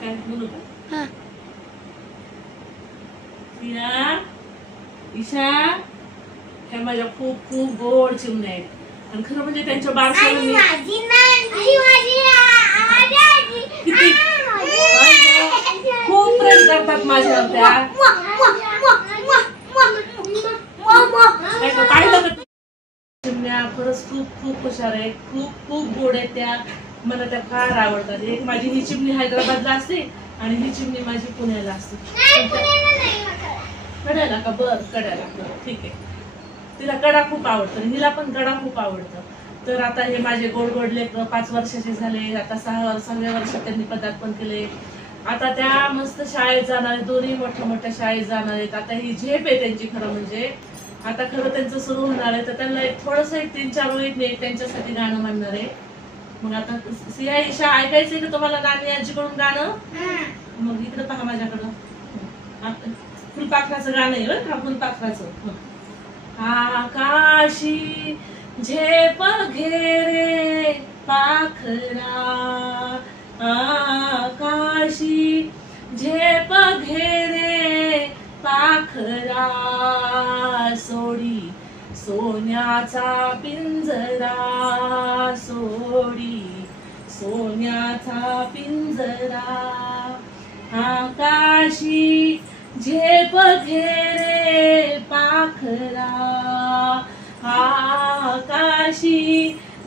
काय बोलू का? हां सिया, ईशा, ह्या माझ्या खूप खूप गोड चिमण्या आहेत. आणि खरं म्हणजे त्यांच्या बारशाला मी किती खूप प्रेम करतात माझ्यावर त्या. पाहिलं का चिमण्या खरंच खूप खूप हुशार आहेत, खूप खूप गोड आहेत त्या. मला त्या फार आवडतात. एक माझी ही चिमणी हैदराबादला असते आणि ही चिमणी माझी पुण्याला असते. कड्याला का? बर कड्याला. ठीक आहे. तिला कडा खूप आवडतं, हिला पण कडा खूप आवडतं. तर आता हे माझे गोड गोड लेकरं 5 वर्षाचे झाले, आता 6व्या वर्षात त्यांनी पदार्पण केले. आता त्या मस्त शाळेत जाणार आहेत, दोन्ही मोठ्या मोठ्या शाळेत जाणार आहेत. आता ही झेप आहे त्यांची. खरं म्हणजे आता खरं त्यांचं सुरू होणार आहे. तर त्यांना एक थोडस 3-4 वेळी मी त्यांच्यासाठी गाणं म्हणणार आहे. मग आता सिया, ईशा, ऐकायचंय का तुम्हाला नानी आजीकडून गाणं? मग इकडे पहा माझ्याकडं. फुलपाखराचं गाणं आहे बरं का, फुलपाखराचं. आकाशी झेप घेरे पाखरा, आकाशी झेप घेरे पाखरा, सोडी सोन्याचा पिंजरा, सोडी सोन्याचा पिंजरा. आकाशी झेप घेरे पाखरा, आकाशी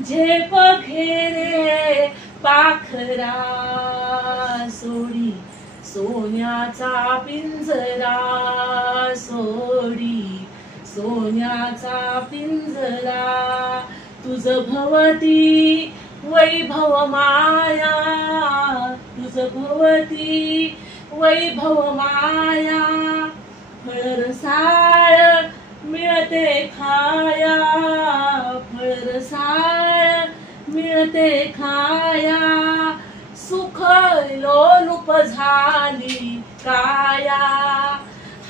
झेप घेरे पाखरा, सोडी सोन्याचा पिंजरा, सोडी सोन्याचा पिंजरा. तुझ भवती वैभव माया, तुझ भवती वैभव माया, फळरसाळ मिळते खाया, फळरसाळ मिळते खाया, सुख लोलुप झाली काया.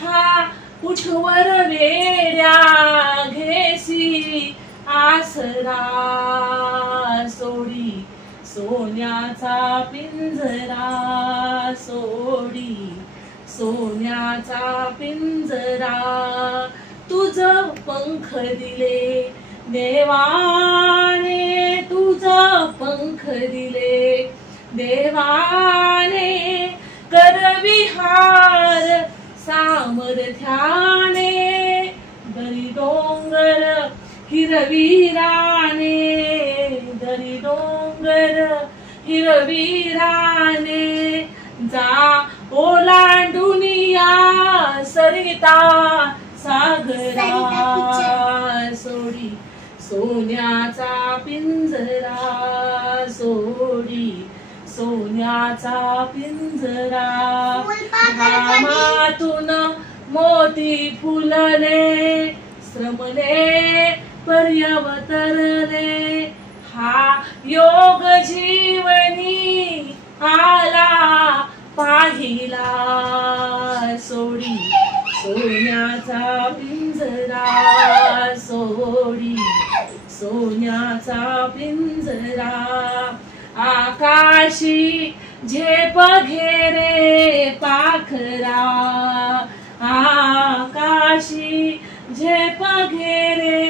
हा उठवर वेड्या घेसी आसरा, सोडी सोन्याचा पिंजरा, सोडी सोन्याचा पिंजरा. तुझ पंख दिले देवाने, तुझ पंख दिले देवाने, करविहार सामर्थ्याने, दरी डोंगर हिरवीराने, दरी डोंगर हिरवीराने, जा ओलांडून या सरिता सागरा, सोडी सोन्याचा पिंजरा, सोडी सोन्याचा पिंजरा. घामातून मोती फुलले, श्रमले पर्यवतरले, हा योग जीवनी आला पाहिला, सोडी सोन्याचा पिंजरा, सोडी सोन्याचा पिंजरा. आकाशी झेप घेरे पाखरा, आकाशी झेप घेरे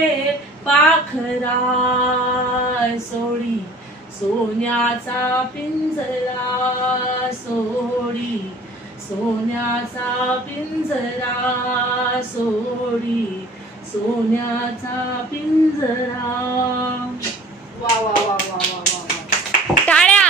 पाखरा, सोडी सोन्याचा पिंजरा, सोडी सोन्याचा पिंजरा, सोडी सोन्याचा पिंजरा. वा वा वा वा वा वा. टाळ्या.